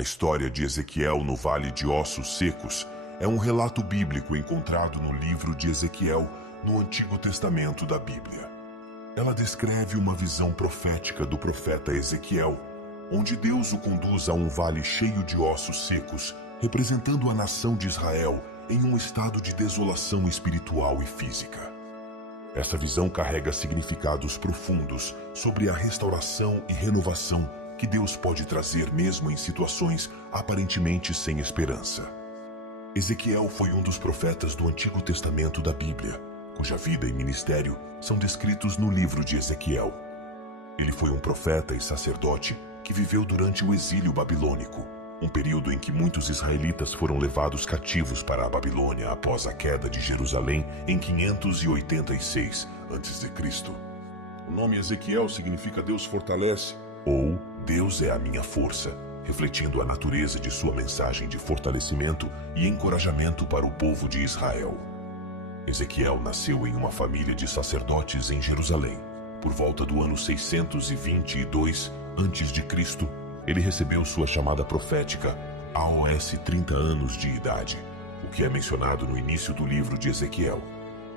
A história de Ezequiel no Vale de Ossos Secos é um relato bíblico encontrado no livro de Ezequiel, no Antigo Testamento da Bíblia. Ela descreve uma visão profética do profeta Ezequiel, onde Deus o conduz a um vale cheio de ossos secos, representando a nação de Israel em um estado de desolação espiritual e física. Essa visão carrega significados profundos sobre a restauração e renovação que Deus pode trazer mesmo em situações aparentemente sem esperança. Ezequiel foi um dos profetas do Antigo Testamento da Bíblia, cuja vida e ministério são descritos no livro de Ezequiel. Ele foi um profeta e sacerdote que viveu durante o exílio babilônico, um período em que muitos israelitas foram levados cativos para a Babilônia após a queda de Jerusalém em 586 a.C. O nome Ezequiel significa Deus fortalece, ou Deus é a minha força, refletindo a natureza de sua mensagem de fortalecimento e encorajamento para o povo de Israel. Ezequiel nasceu em uma família de sacerdotes em Jerusalém. Por volta do ano 622 a.C., ele recebeu sua chamada profética aos 30 anos de idade, o que é mencionado no início do livro de Ezequiel.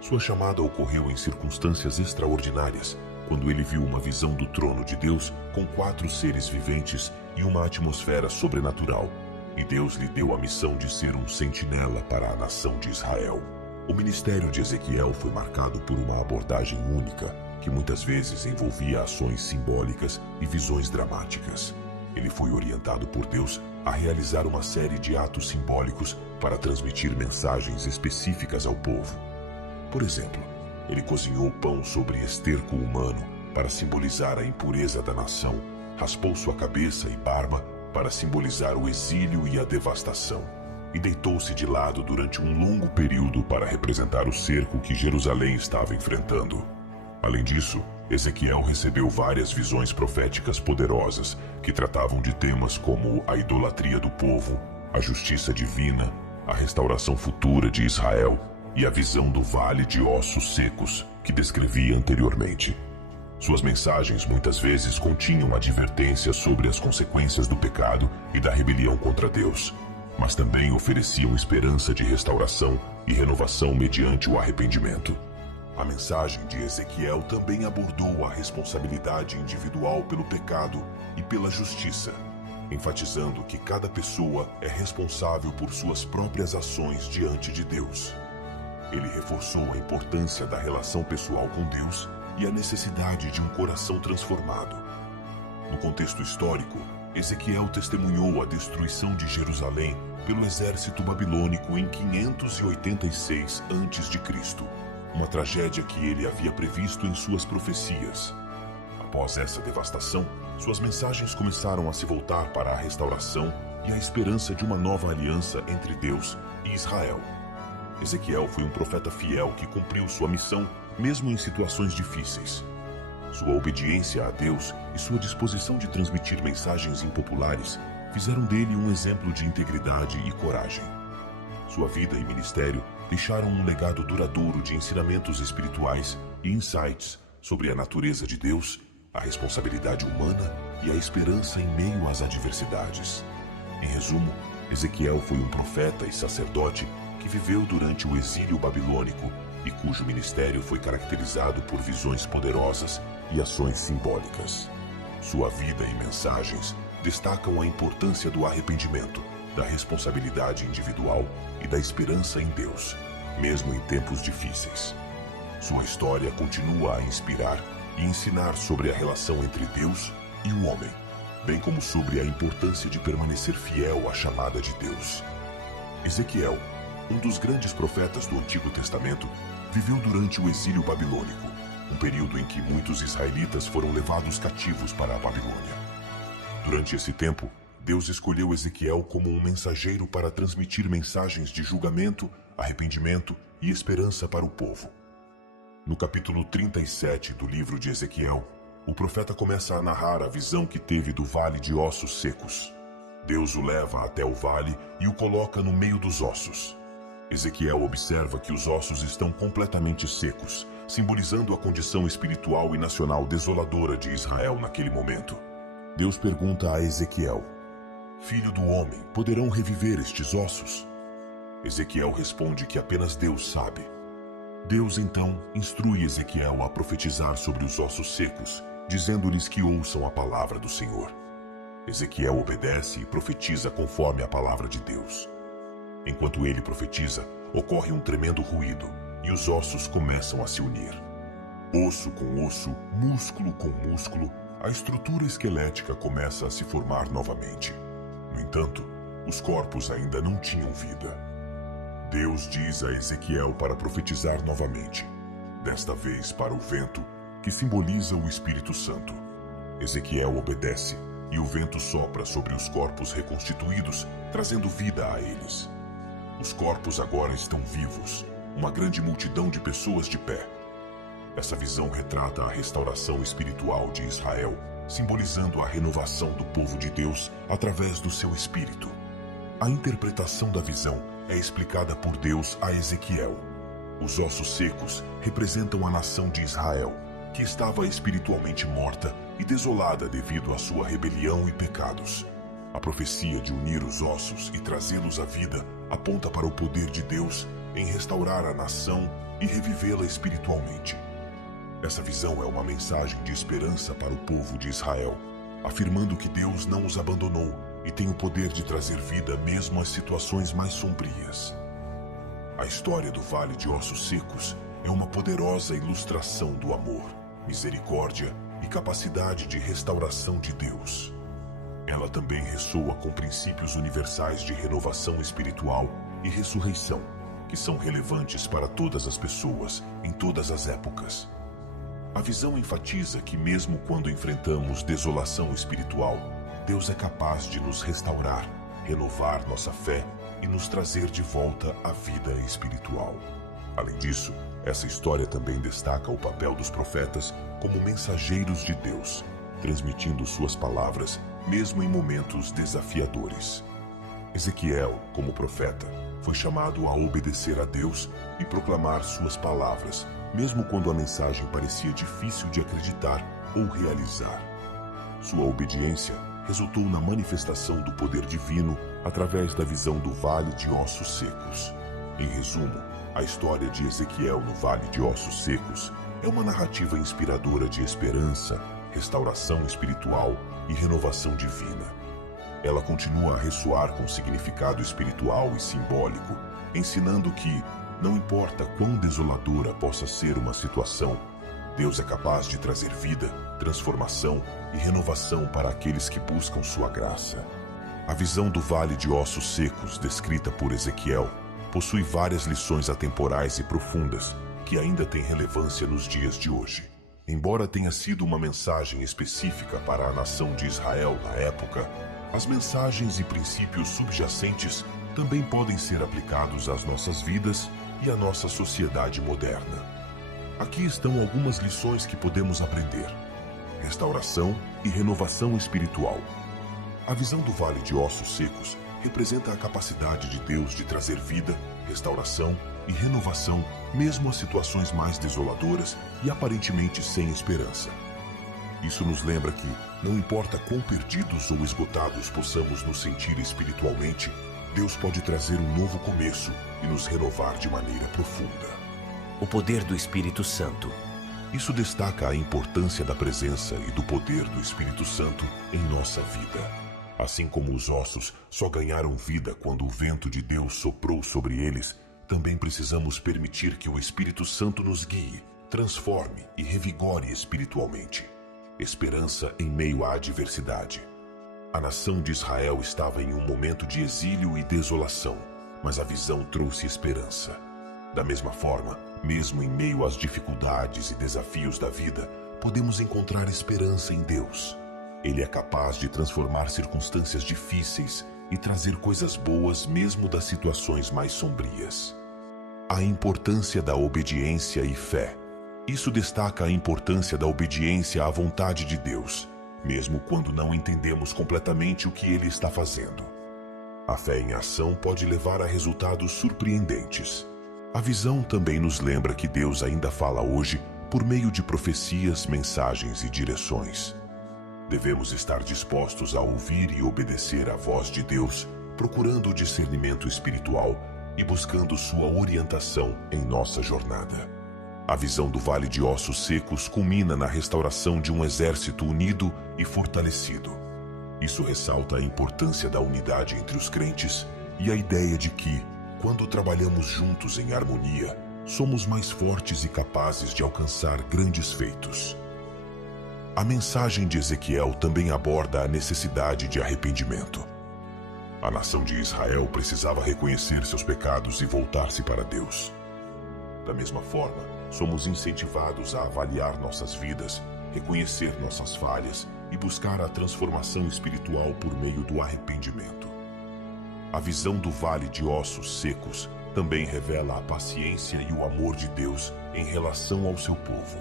Sua chamada ocorreu em circunstâncias extraordinárias, quando ele viu uma visão do trono de Deus com 4 seres viventes e uma atmosfera sobrenatural, e Deus lhe deu a missão de ser um sentinela para a nação de Israel. O ministério de Ezequiel foi marcado por uma abordagem única, que muitas vezes envolvia ações simbólicas e visões dramáticas. Ele foi orientado por Deus a realizar uma série de atos simbólicos para transmitir mensagens específicas ao povo. Por exemplo, ele cozinhou pão sobre esterco humano para simbolizar a impureza da nação, raspou sua cabeça e barba para simbolizar o exílio e a devastação, e deitou-se de lado durante um longo período para representar o cerco que Jerusalém estava enfrentando. Além disso, Ezequiel recebeu várias visões proféticas poderosas que tratavam de temas como a idolatria do povo, a justiça divina, a restauração futura de Israel e a visão do Vale de Ossos Secos que descrevi anteriormente. Suas mensagens muitas vezes continham advertências sobre as consequências do pecado e da rebelião contra Deus, mas também ofereciam esperança de restauração e renovação mediante o arrependimento. A mensagem de Ezequiel também abordou a responsabilidade individual pelo pecado e pela justiça, enfatizando que cada pessoa é responsável por suas próprias ações diante de Deus. Ele reforçou a importância da relação pessoal com Deus e a necessidade de um coração transformado. No contexto histórico, Ezequiel testemunhou a destruição de Jerusalém pelo exército babilônico em 586 a.C., uma tragédia que ele havia previsto em suas profecias. Após essa devastação, suas mensagens começaram a se voltar para a restauração e a esperança de uma nova aliança entre Deus e Israel. Ezequiel foi um profeta fiel que cumpriu sua missão mesmo em situações difíceis. Sua obediência a Deus e sua disposição de transmitir mensagens impopulares fizeram dele um exemplo de integridade e coragem. Sua vida e ministério deixaram um legado duradouro de ensinamentos espirituais e insights sobre a natureza de Deus, a responsabilidade humana e a esperança em meio às adversidades. Em resumo, Ezequiel foi um profeta e sacerdote que viveu durante o exílio babilônico e cujo ministério foi caracterizado por visões poderosas e ações simbólicas. Sua vida e mensagens destacam a importância do arrependimento, da responsabilidade individual e da esperança em Deus, mesmo em tempos difíceis. Sua história continua a inspirar e ensinar sobre a relação entre Deus e o homem, bem como sobre a importância de permanecer fiel à chamada de Deus. Ezequiel, um dos grandes profetas do Antigo Testamento, viveu durante o exílio babilônico, um período em que muitos israelitas foram levados cativos para a Babilônia. Durante esse tempo, Deus escolheu Ezequiel como um mensageiro para transmitir mensagens de julgamento, arrependimento e esperança para o povo. No capítulo 37 do livro de Ezequiel, o profeta começa a narrar a visão que teve do Vale de Ossos Secos. Deus o leva até o vale e o coloca no meio dos ossos. Ezequiel observa que os ossos estão completamente secos, simbolizando a condição espiritual e nacional desoladora de Israel naquele momento. Deus pergunta a Ezequiel: Filho do homem, poderão reviver estes ossos? Ezequiel responde que apenas Deus sabe. Deus então instrui Ezequiel a profetizar sobre os ossos secos, dizendo-lhes que ouçam a palavra do Senhor. Ezequiel obedece e profetiza conforme a palavra de Deus. Enquanto ele profetiza, ocorre um tremendo ruído e os ossos começam a se unir. Osso com osso, músculo com músculo, a estrutura esquelética começa a se formar novamente. No entanto, os corpos ainda não tinham vida. Deus diz a Ezequiel para profetizar novamente, desta vez para o vento, que simboliza o Espírito Santo. Ezequiel obedece e o vento sopra sobre os corpos reconstituídos, trazendo vida a eles. Os corpos agora estão vivos, uma grande multidão de pessoas de pé. Essa visão retrata a restauração espiritual de Israel, simbolizando a renovação do povo de Deus através do seu espírito. A interpretação da visão é explicada por Deus a Ezequiel. Os ossos secos representam a nação de Israel, que estava espiritualmente morta e desolada devido à sua rebelião e pecados. A profecia de unir os ossos e trazê-los à vida aponta para o poder de Deus em restaurar a nação e revivê-la espiritualmente. Essa visão é uma mensagem de esperança para o povo de Israel, afirmando que Deus não os abandonou e tem o poder de trazer vida mesmo às situações mais sombrias. A história do Vale de Ossos Secos é uma poderosa ilustração do amor, misericórdia e capacidade de restauração de Deus. Ela também ressoa com princípios universais de renovação espiritual e ressurreição, que são relevantes para todas as pessoas, em todas as épocas. A visão enfatiza que mesmo quando enfrentamos desolação espiritual, Deus é capaz de nos restaurar, renovar nossa fé e nos trazer de volta à vida espiritual. Além disso, essa história também destaca o papel dos profetas como mensageiros de Deus, transmitindo suas palavras mesmo em momentos desafiadores. Ezequiel, como profeta, foi chamado a obedecer a Deus e proclamar suas palavras, mesmo quando a mensagem parecia difícil de acreditar ou realizar. Sua obediência resultou na manifestação do poder divino através da visão do Vale de Ossos Secos. Em resumo, a história de Ezequiel no Vale de Ossos Secos é uma narrativa inspiradora de esperança, restauração espiritual e renovação divina. Ela continua a ressoar com significado espiritual e simbólico, ensinando que, não importa quão desoladora possa ser uma situação, Deus é capaz de trazer vida, transformação e renovação para aqueles que buscam sua graça. A visão do Vale de Ossos Secos, descrita por Ezequiel, possui várias lições atemporais e profundas que ainda têm relevância nos dias de hoje. Embora tenha sido uma mensagem específica para a nação de Israel na época, as mensagens e princípios subjacentes também podem ser aplicados às nossas vidas e à nossa sociedade moderna. Aqui estão algumas lições que podemos aprender. Restauração e renovação espiritual. A visão do Vale de Ossos Secos representa a capacidade de Deus de trazer vida, restauração e renovação, mesmo às situações mais desoladoras e aparentemente sem esperança. Isso nos lembra que, não importa quão perdidos ou esgotados possamos nos sentir espiritualmente, Deus pode trazer um novo começo e nos renovar de maneira profunda. O poder do Espírito Santo. Isso destaca a importância da presença e do poder do Espírito Santo em nossa vida. Assim como os ossos só ganharam vida quando o vento de Deus soprou sobre eles, também precisamos permitir que o Espírito Santo nos guie, transforme e revigore espiritualmente. Esperança em meio à adversidade. A nação de Israel estava em um momento de exílio e desolação, mas a visão trouxe esperança. Da mesma forma, mesmo em meio às dificuldades e desafios da vida, podemos encontrar esperança em Deus. Ele é capaz de transformar circunstâncias difíceis e trazer coisas boas mesmo das situações mais sombrias. A importância da obediência e fé. Isso destaca a importância da obediência à vontade de Deus, mesmo quando não entendemos completamente o que Ele está fazendo. A fé em ação pode levar a resultados surpreendentes. A visão também nos lembra que Deus ainda fala hoje por meio de profecias, mensagens e direções. Devemos estar dispostos a ouvir e obedecer à voz de Deus, procurando o discernimento espiritual e buscando sua orientação em nossa jornada. A visão do Vale de Ossos Secos culmina na restauração de um exército unido e fortalecido. Isso ressalta a importância da unidade entre os crentes e a ideia de que, quando trabalhamos juntos em harmonia, somos mais fortes e capazes de alcançar grandes feitos. A mensagem de Ezequiel também aborda a necessidade de arrependimento. A nação de Israel precisava reconhecer seus pecados e voltar-se para Deus. Da mesma forma, somos incentivados a avaliar nossas vidas, reconhecer nossas falhas e buscar a transformação espiritual por meio do arrependimento. A visão do Vale de Ossos Secos também revela a paciência e o amor de Deus em relação ao seu povo.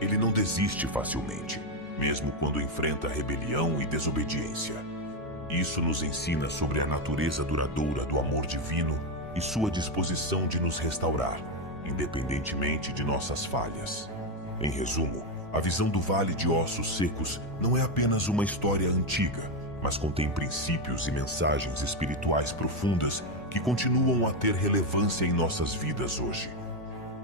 Ele não desiste facilmente, mesmo quando enfrenta rebelião e desobediência. Isso nos ensina sobre a natureza duradoura do amor divino e sua disposição de nos restaurar, independentemente de nossas falhas. Em resumo, a visão do Vale de Ossos Secos não é apenas uma história antiga, mas contém princípios e mensagens espirituais profundas que continuam a ter relevância em nossas vidas hoje.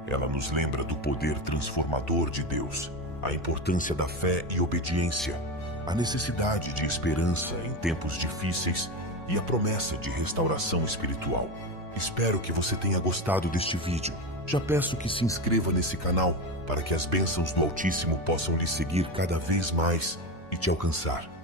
Ela nos lembra do poder transformador de Deus, a importância da fé e obediência, a necessidade de esperança em tempos difíceis e a promessa de restauração espiritual. Espero que você tenha gostado deste vídeo. Já peço que se inscreva nesse canal para que as bênçãos do Altíssimo possam lhe seguir cada vez mais e te alcançar.